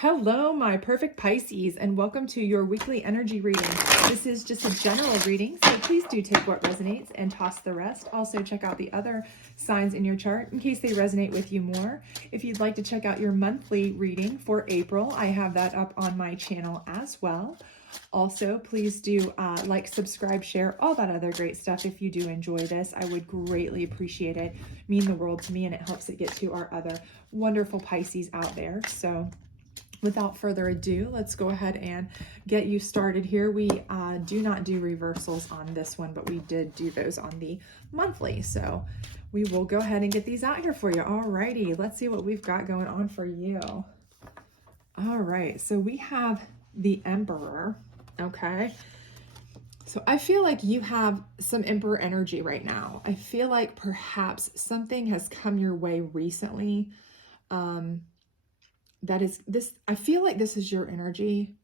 Hello, my perfect Pisces, and welcome to your weekly energy reading. This is just a general reading, so please do take what resonates and toss the rest. Also, check out the other signs in your chart in case they resonate with you more. If you'd like to check out your monthly reading for April, I have that up on my channel as well. Also, please do like, subscribe, share, all that other great stuff. If you do enjoy this, I would greatly appreciate it. Mean the world to me, and it helps it get to our other wonderful Pisces out there. So without further ado, let's go ahead and get you started here. We do not do reversals on this one, but we did do those on the monthly. So we will go ahead and get these out here for you. Alrighty, let's see what we've got going on for you. All right, so we have the Emperor, okay? So I feel like you have some Emperor energy right now. I feel like perhaps something has come your way recently. That is this, I feel like this is your energy.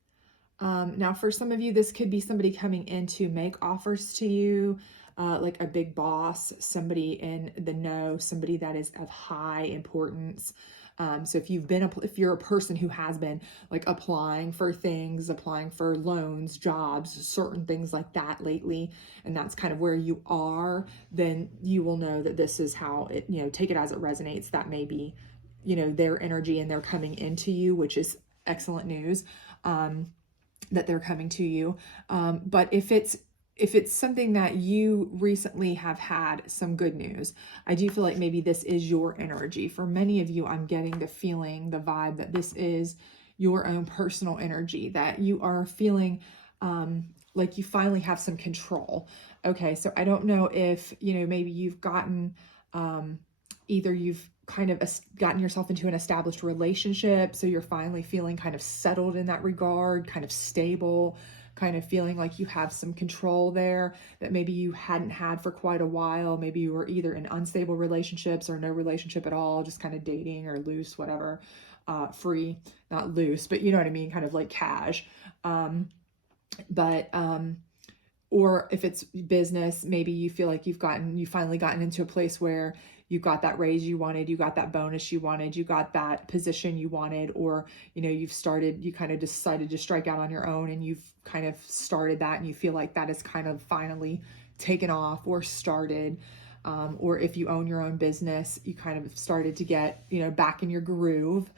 Now for some of you, this could be somebody coming in to make offers to you, like a big boss, somebody in the know, somebody that is of high importance. So if you're a person who has been like applying for things, applying for loans, jobs, certain things like that lately, and that's kind of where you are, then you will know that this is how it, take it as it resonates. That may be, their energy, and they're coming into you, which is excellent news, that they're coming to you. But if it's something that you recently have had some good news, I do feel like maybe this is your energy. For many of you, I'm getting the feeling, the vibe that this is your own personal energy, that you are feeling like you finally have some control. Okay, so I don't know if, maybe you've gotten, either you've kind of gotten yourself into an established relationship, so you're finally feeling kind of settled in that regard, kind of stable, kind of feeling like you have some control there that maybe you hadn't had for quite a while. Maybe you were either in unstable relationships or no relationship at all, just kind of dating or loose, whatever, free, not loose, but you know what I mean, kind of like cash. Or if it's business, maybe you feel like you finally gotten into a place where you got that raise you wanted, you got that bonus you wanted, you got that position you wanted, or, you kind of decided to strike out on your own, and you've kind of started that, and you feel like that is kind of finally taken off or started. Or if you own your own business, you kind of started to get, back in your groove.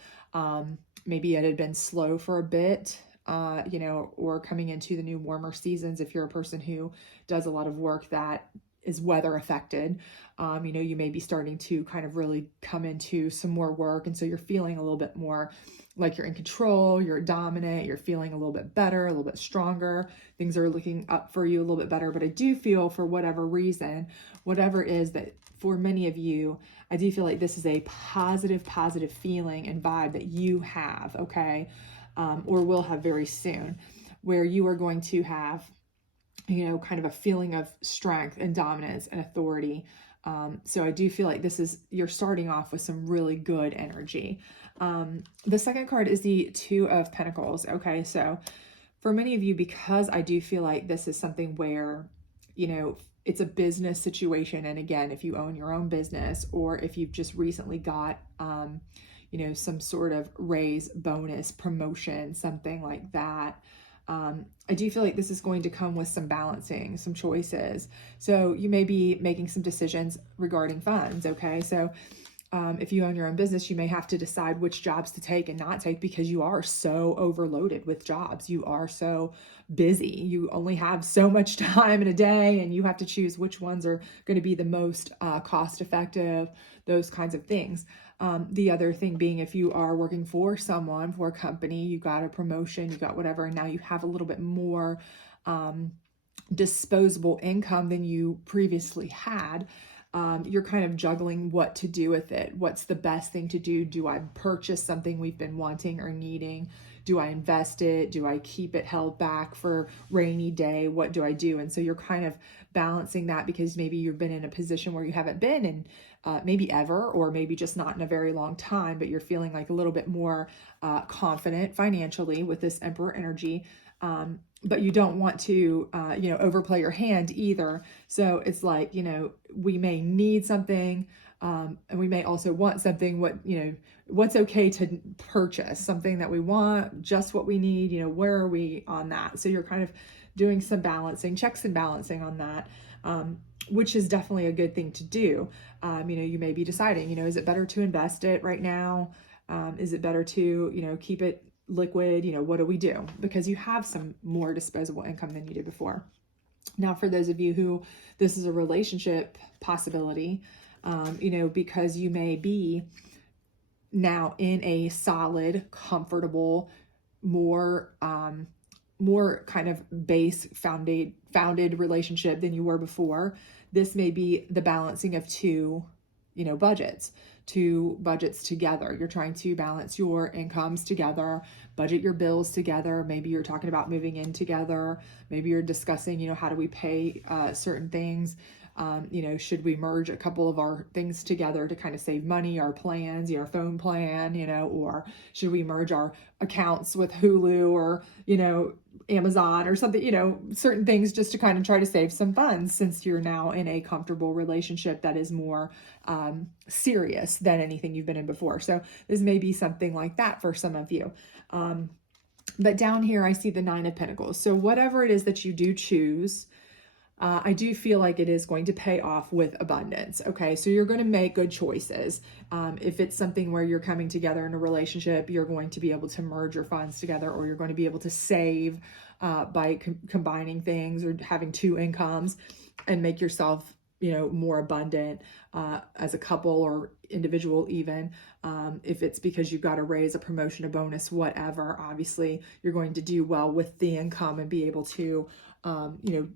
Maybe it had been slow for a bit. Or coming into the new warmer seasons, if you're a person who does a lot of work that is weather affected, you may be starting to kind of really come into some more work. And so you're feeling a little bit more like you're in control, you're dominant, you're feeling a little bit better, a little bit stronger. Things are looking up for you a little bit better. But I do feel, for whatever reason, whatever it is that for many of you, I do feel like this is a positive feeling and vibe that you have, okay? Or will have very soon, where you are going to have, kind of a feeling of strength and dominance and authority. So I do feel like you're starting off with some really good energy. The second card is the Two of Pentacles. Okay, so for many of you, because I do feel like this is something where, it's a business situation. And again, if you own your own business, or if you've just recently got, some sort of raise, bonus, promotion, something like that. I do feel like this is going to come with some balancing, some choices. So you may be making some decisions regarding funds. Okay. So if you own your own business, you may have to decide which jobs to take and not take, because you are so overloaded with jobs. You are so busy. You only have so much time in a day, and you have to choose which ones are going to be the most cost effective, those kinds of things. The other thing being, if you are working for someone, for a company, you got a promotion, you got whatever, and now you have a little bit more disposable income than you previously had. You're kind of juggling what to do with it. What's the best thing to do? Do I purchase something we've been wanting or needing? Do I invest it? Do I keep it held back for rainy day? What do I do? And so you're kind of balancing that, because maybe you've been in a position where you haven't been in maybe ever, or maybe just not in a very long time, but you're feeling like a little bit more confident financially with this Emperor energy. But you don't want to, overplay your hand either. So it's like, we may need something, And we may also want something, what's okay to purchase, something that we want, just what we need, where are we on that? So you're kind of doing some balancing, checks and balancing on that, which is definitely a good thing to do. You may be deciding, is it better to invest it right now? Is it better to, keep it liquid? What do we do? Because you have some more disposable income than you did before. Now, for those of you who this is a relationship possibility, because you may be now in a solid, comfortable, more kind of base founded relationship than you were before. This may be the balancing of two budgets together. You're trying to balance your incomes together, budget your bills together. Maybe you're talking about moving in together. Maybe you're discussing, how do we pay certain things? Should we merge a couple of our things together to kind of save money, our plans, our phone plan, or should we merge our accounts with Hulu or, Amazon or something, certain things just to kind of try to save some funds, since you're now in a comfortable relationship that is more serious than anything you've been in before. So this may be something like that for some of you. But down here, I see the 9 of Pentacles. So whatever it is that you do choose, I do feel like it is going to pay off with abundance. Okay, so you're going to make good choices. If it's something where you're coming together in a relationship, you're going to be able to merge your funds together, or you're going to be able to save by combining things or having 2 incomes and make yourself, more abundant as a couple or individual even. If it's because you've got a raise, a promotion, a bonus, whatever, obviously you're going to do well with the income and be able to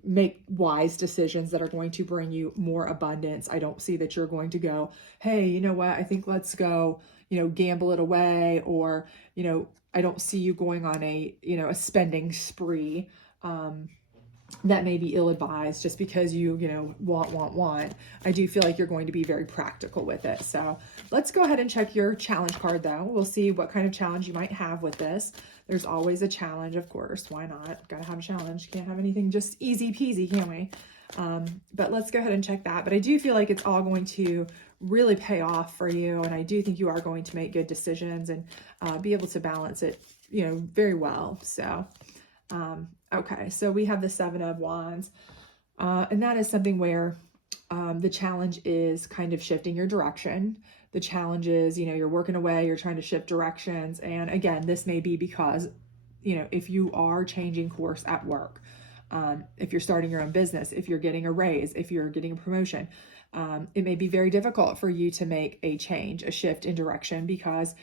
make wise decisions that are going to bring you more abundance. I don't see that you're going to go, hey, you know what, I think let's go, gamble it away, or, I don't see you going on a spending spree. That may be ill-advised just because you want. I do feel like you're going to be very practical with it. So let's go ahead and check your challenge card though. We'll see what kind of challenge you might have with this. There's always a challenge, of course. Why not? Gotta have a challenge. Can't have anything just easy peasy, can we? But let's go ahead and check that. But I do feel like it's all going to really pay off for you. And I do think you are going to make good decisions and be able to balance it, very well. So, okay, so we have the 7 of Wands, and that is something where the challenge is kind of shifting your direction. The challenge is, you're working away, you're trying to shift directions. And again, this may be because, if you are changing course at work, if you're starting your own business, if you're getting a raise, if you're getting a promotion, it may be very difficult for you to make a change, a shift in direction, because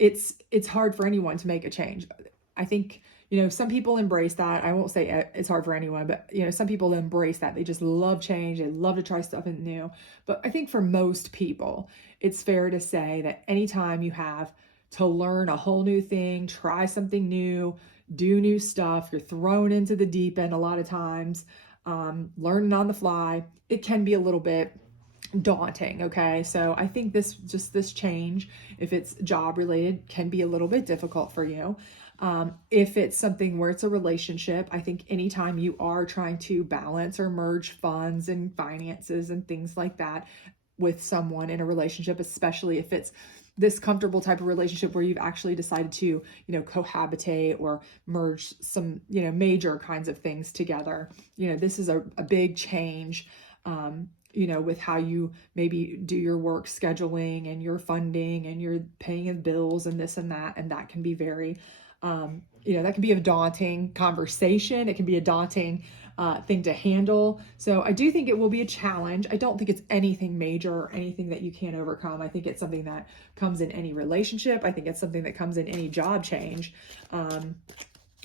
it's hard for anyone to make a change. I think, some people embrace that. I won't say it's hard for anyone, but, some people embrace that. They just love change. They love to try stuff new. But I think for most people, it's fair to say that anytime you have to learn a whole new thing, try something new, do new stuff, you're thrown into the deep end a lot of times, learning on the fly, it can be a little bit daunting. Okay, so I think this change, if it's job related, can be a little bit difficult for you. If it's something where it's a relationship, I think anytime you are trying to balance or merge funds and finances and things like that with someone in a relationship, especially if it's this comfortable type of relationship where you've actually decided to, cohabitate or merge some, major kinds of things together, this is a big change, with how you maybe do your work scheduling and your funding and your paying of bills and this and that. And that can be very, that can be a daunting conversation. It can be a daunting thing to handle. So I do think it will be a challenge. I don't think it's anything major or anything that you can't overcome. I think it's something that comes in any relationship. I think it's something that comes in any job change.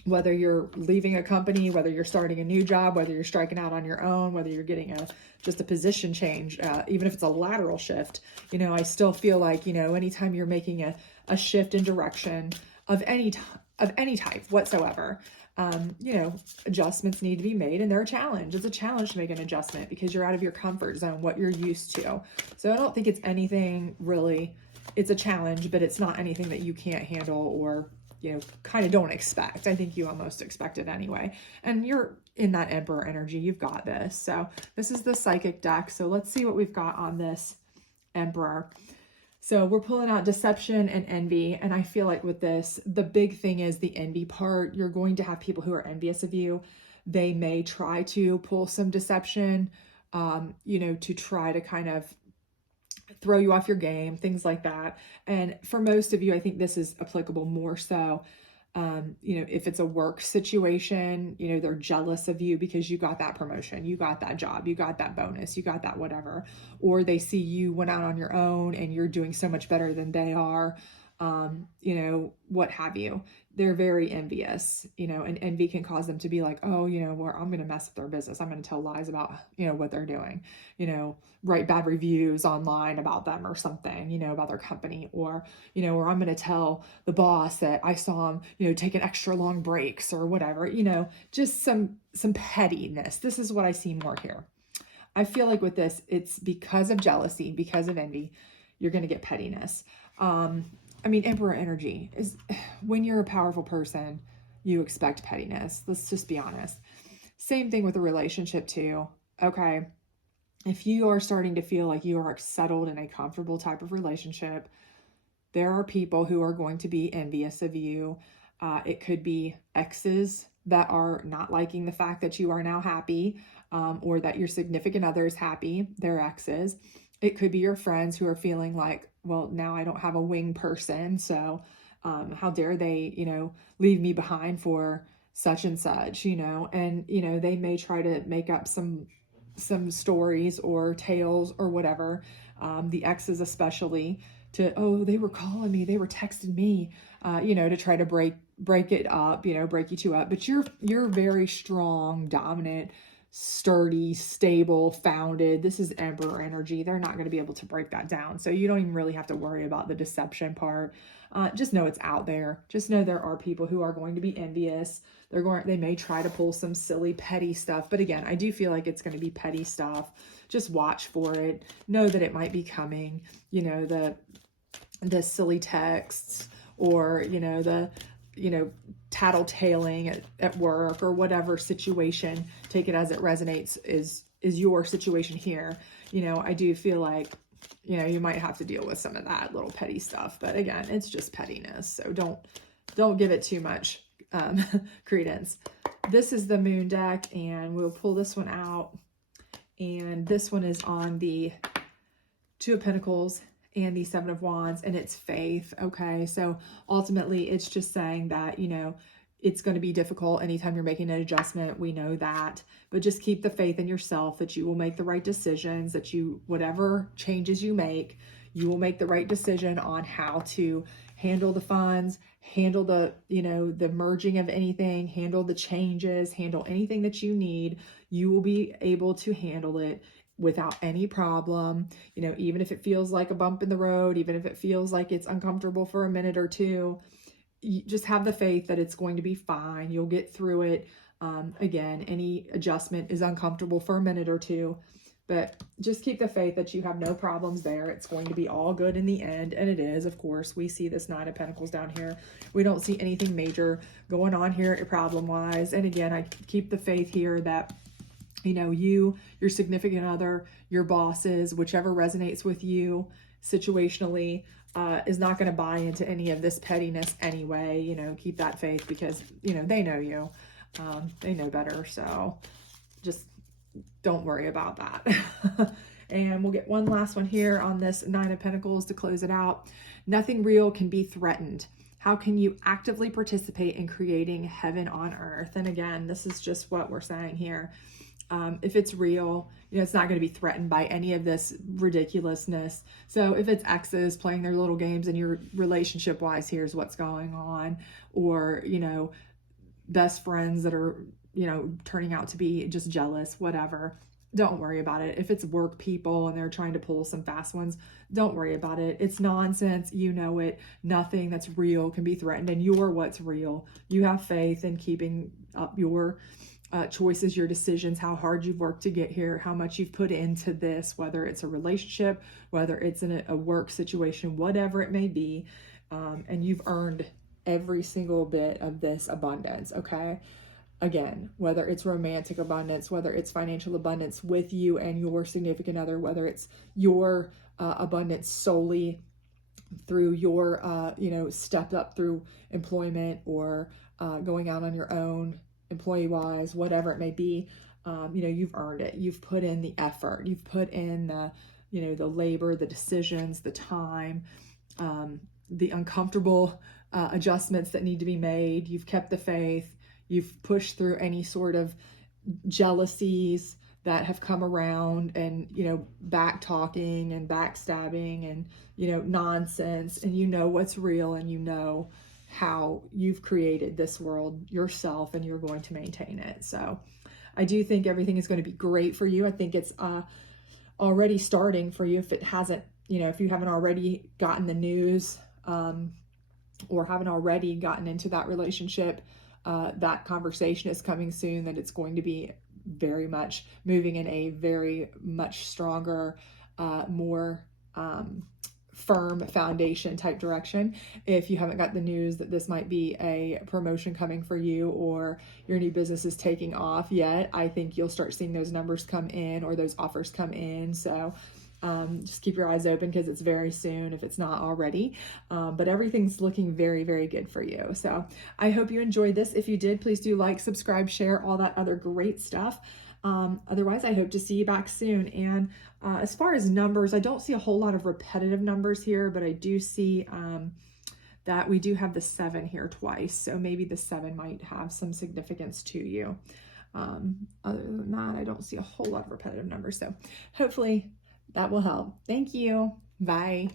Whether you're leaving a company, whether you're starting a new job, whether you're striking out on your own, whether you're getting just a position change, even if it's a lateral shift, I still feel like, anytime you're making a shift in direction of any type whatsoever, adjustments need to be made, and they're a challenge. It's a challenge to make an adjustment because you're out of your comfort zone, what you're used to. So I don't think it's anything really, it's a challenge, but it's not anything that you can't handle or, kind of don't expect. I think you almost expect it anyway. And you're in that Emperor energy. You've got this. So this is the psychic deck. So let's see what we've got on this Emperor. So we're pulling out deception and envy. And I feel like with this, the big thing is the envy part. You're going to have people who are envious of you. They may try to pull some deception, to try to kind of throw you off your game, things like that. And for most of you, I think this is applicable more so. If it's a work situation, they're jealous of you because you got that promotion, you got that job, you got that bonus, you got that whatever, or they see you went out on your own and you're doing so much better than they are, what have you. They're very envious, and envy can cause them to be like, oh, well, I'm going to mess with their business. I'm going to tell lies about, what they're doing, write bad reviews online about them or something, about their company, or I'm going to tell the boss that I saw him, taking extra long breaks or whatever, just some pettiness. This is what I see more here. I feel like with this, it's because of jealousy, because of envy, you're going to get pettiness. Emperor energy is when you're a powerful person, you expect pettiness. Let's just be honest. Same thing with a relationship too. Okay. If you are starting to feel like you are settled in a comfortable type of relationship, there are people who are going to be envious of you. It could be exes that are not liking the fact that you are now happy, or that your significant other is happy, they're exes. It could be your friends who are feeling like, well, now I don't have a wing person, so how dare they, leave me behind for such and such, and, they may try to make up some stories or tales or whatever, the exes especially, they were calling me, they were texting me, to try to break it up, break you two up. But you're very strong, dominant, sturdy, stable, founded. This is Emperor energy. They're not going to be able to break that down. So you don't even really have to worry about the deception part. Just know it's out there. Just know there are people who are going to be envious. They may try to pull some silly, petty stuff. But again, I do feel like it's going to be petty stuff. Just watch for it. Know that it might be coming. The silly texts, or, the tattletaling at work, or whatever situation, take it as it resonates, is your situation here. I do feel like, you might have to deal with some of that little petty stuff, but again, it's just pettiness. So don't give it too much credence. This is the Moon deck, and we'll pull this one out. And this one is on the Two of Pentacles and the Seven of Wands, and it's faith. Okay, so ultimately it's just saying that, it's going to be difficult anytime you're making an adjustment. We know that, but just keep the faith in yourself that you will make the right decisions, that whatever changes you make, you will make the right decision on how to handle the funds, handle the, the merging of anything, handle the changes, handle anything that you need. You will be able to handle it without any problem, even if it feels like a bump in the road, even if it feels like it's uncomfortable for a minute or two. You just have the faith that it's going to be fine. You'll get through it. Again, any adjustment is uncomfortable for a minute or two, but just keep the faith that you have no problems there. It's going to be all good in the end. And it is, of course. We see this Nine of Pentacles down here. We don't see anything major going on here problem-wise. And again, I keep the faith here that, your significant other, your bosses, whichever resonates with you situationally, is not going to buy into any of this pettiness anyway. Keep that faith because, they know you. They know better. So just don't worry about that. And we'll get one last one here on this Nine of Pentacles to close it out. Nothing real can be threatened. How can you actively participate in creating heaven on earth? And again, this is just what we're saying here. If it's real, it's not going to be threatened by any of this ridiculousness. So if it's exes playing their little games and your relationship wise, here's what's going on, or, best friends that are, turning out to be just jealous, whatever, don't worry about it. If it's work people and they're trying to pull some fast ones, don't worry about it. It's nonsense. It. Nothing that's real can be threatened, and you're what's real. You have faith in keeping up your choices, your decisions, how hard you've worked to get here, how much you've put into this, whether it's a relationship, whether it's in a work situation, whatever it may be. And you've earned every single bit of this abundance. Okay. Again, whether it's romantic abundance, whether it's financial abundance with you and your significant other, whether it's your abundance solely through your, stepped up through employment or going out on your own, employee wise, whatever it may be. You've earned it. You've put in the effort. You've put in the labor, the decisions, the time, the uncomfortable adjustments that need to be made. You've kept the faith. You've pushed through any sort of jealousies that have come around, and back talking and backstabbing and nonsense, and what's real, and how you've created this world yourself, and you're going to maintain it. So I do think everything is going to be great for you. I think it's already starting for you if it hasn't, if you haven't already gotten the news, or haven't already gotten into that relationship. That conversation is coming soon, that it's going to be very much moving in a very much stronger, more firm foundation type direction. If you haven't got the news that this might be a promotion coming for you, or your new business is taking off yet, I think you'll start seeing those numbers come in, or those offers come in. So just keep your eyes open, because it's very soon if it's not already. But everything's looking very, very good for you. So I hope you enjoyed this. If you did, please do like, subscribe, share, all that other great stuff. Otherwise, I hope to see you back soon. And as far as numbers, I don't see a whole lot of repetitive numbers here, but I do see that we do have the 7 here twice. So maybe the 7 might have some significance to you. Other than that, I don't see a whole lot of repetitive numbers. So hopefully that will help. Thank you. Bye.